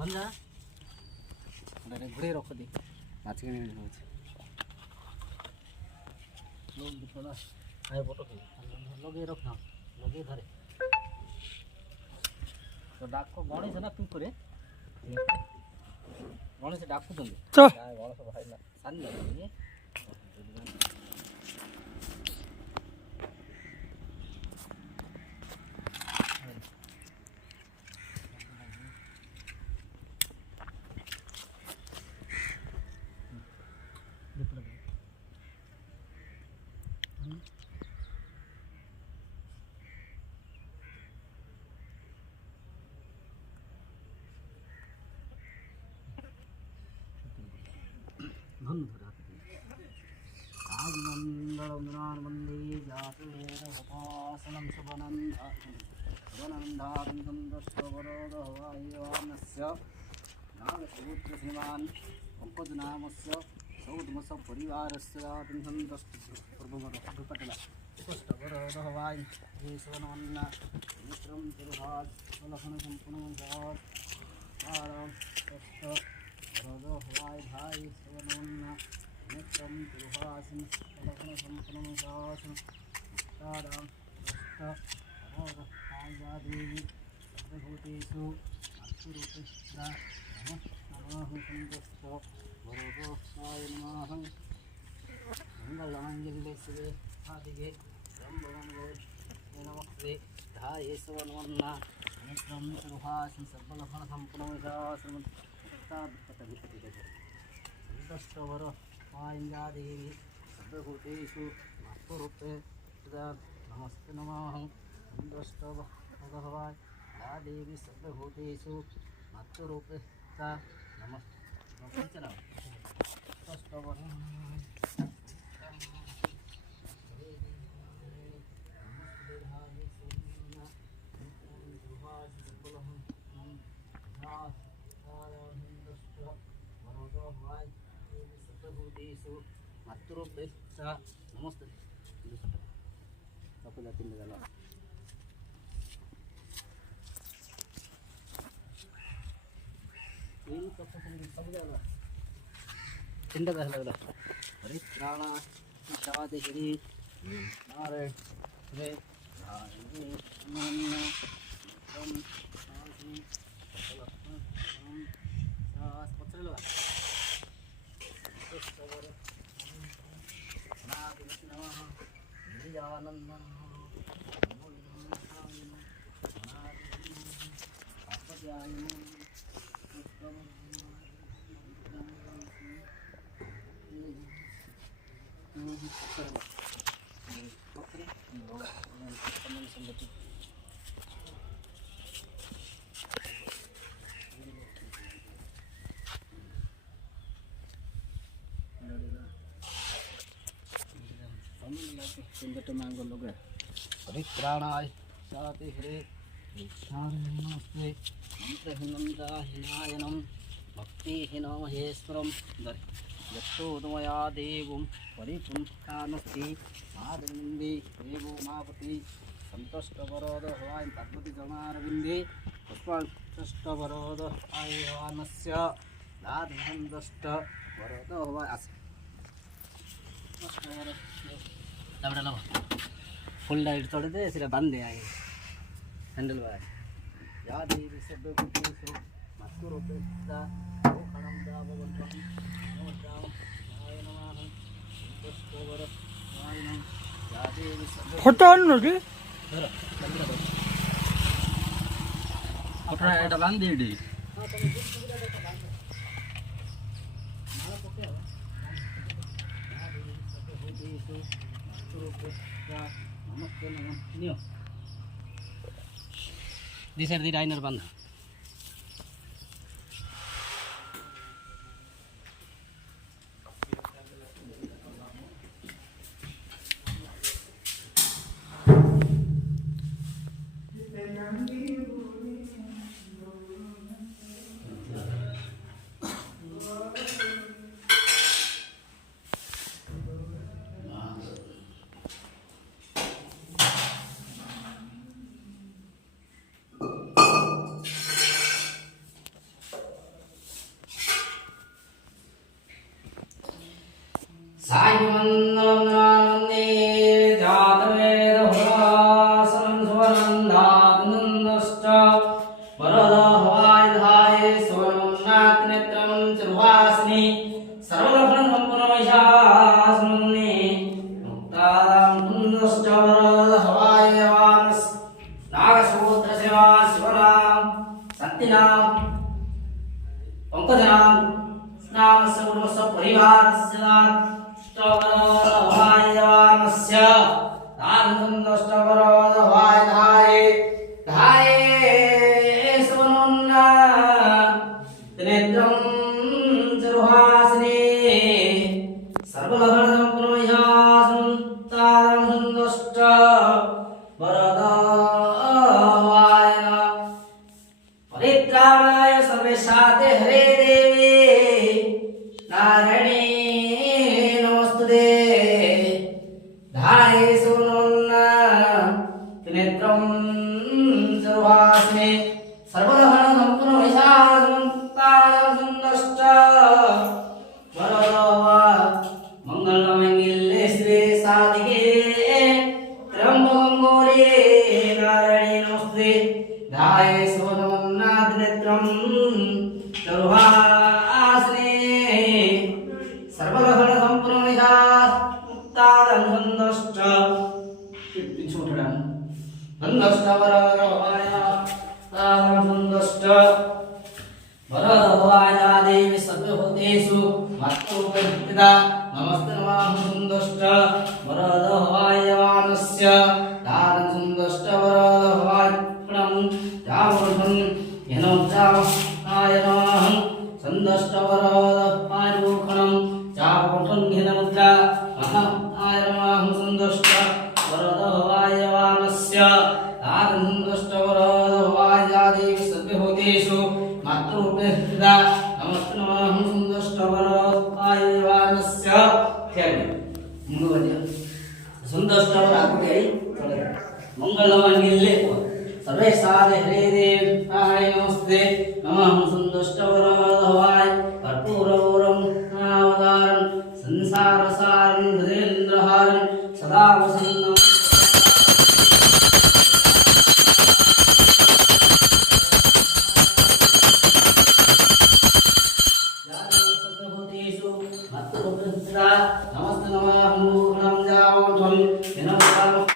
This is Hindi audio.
मंजा अरे घुड़े रख दी नाच के नहीं होचे लोग दिखला आए फोटो के लगे रख ना लगे धरे तो डाक को गणेश ना तू करे गणेश डाक को दंगे तो गणेश भाई ना सान लगे नमस्ते नमः भगवान देवी सर्वभूतेषु मातृरूपेण नमस्ते चला मातृरूपेण नमस्ते सब जाएगा चिंता कर लग रहा परित्राणा शादी श्री नारायण वे धारणे मान्य क्रम शादी सास पत्र लगा सवर नादिन नमः निजानंदन परित्राणाय शाति हरे नमस्ते मंत्रहीनंदाहिनायनम भक्तिहीनो महेश्वरम यत्तोदमया देवं परिपुंस्थानस्ति आदिन्दे देवो मापति संतष्टवरोद हवाय पार्वती जनारविन्दे पुष्पष्टवरोद आयवानस्य दादन्दष्ट वरोद हवाय आस लाबड़ा लो फुल डाइट तोड़ दे सिरा बांध दे आगे हैंडल वाला या देवी सब कुछ सो मास्को रोपे दा ओ खनम दा भगवंतम नमो राम नारायण नमः पुष्पवर नारायण या देवी सब फोटो अन्नोटी धर बंद कर फोटो एटा बांध दे डी हां तुम जिस सुविधा का बांध माला पोके हो या देवी सब होती सो मास्को रोपे दा नमस्ते नमः नियो दिस आर द डाइनर बंद सायमन्ननान्ने जातवेदहुरासनं सुवनन्दानन्दश्च वरदहवायधाये सोनोन्नाथनेत्रं चरुहासिनी सर्वलक्षणसम्पूर्णमहिषासुमन्ये मुक्तादानन्दश्च वरदहवायवानस् नागसूत्रसेवा शिवनां सन्तिनां पंकजनां स्नामस्य कुटुम्बस्य परिवारस्य ष्टवरवायवानस्य दानन्दष्टवरवायधाये धाये सोनोन्ना त्रिनेत्रं चरुहासिनी सर्वलक्षणसम्पूर्णमहिषासुं तादन्दष्ट वरदावायन परित्राणाय सर्वेशाते हरे देवी नारायणी नमस्तुते धाये सोनोन्ना त्रिनेत्रं चरुहासिनी सर्वलक्षणसम्पूर्णमहिषासुमन्तादन्दष्ट वरदवा मंगलमंगले श्री साधिके त्र्यंबकं गौरी नारायणी नमस्ते धाये सोनोन्ना त्रिनेत्रं चरुहासिनी सर्वलक्षणसम्पूर्णमहिषासुमन्तादन्दष्ट नन्दष्ट वरदवाय तादन्दष्ट वरदवाय देवी सर्वभूतेषु मत्तोपस्थिता नमस्ते नमः सुन्दष्ट वरदवायवानस्य दानं सुन्दष्ट वरदवायणं जावनं येनोच्चावनाय नमः सन्दष्ट वरदवायरूखणं जावनं येनमुद्रा महाय नमः सुन्दष्ट वरदवायवानस्य दानं सुन्दष्ट वरदवाय देवी सर्वभूतेषु मातृरूपेण नमस्ते नमः सुन्दष्ट वरदवायवानस्य सुन्दष्ट वरदवाय मंगलमंगले सर्वे साधे हरे देव नारायण नमस्ते नमः सुन्दष्ट वरदवाय सारं गजेन्द्रहारं सदा वसन्तं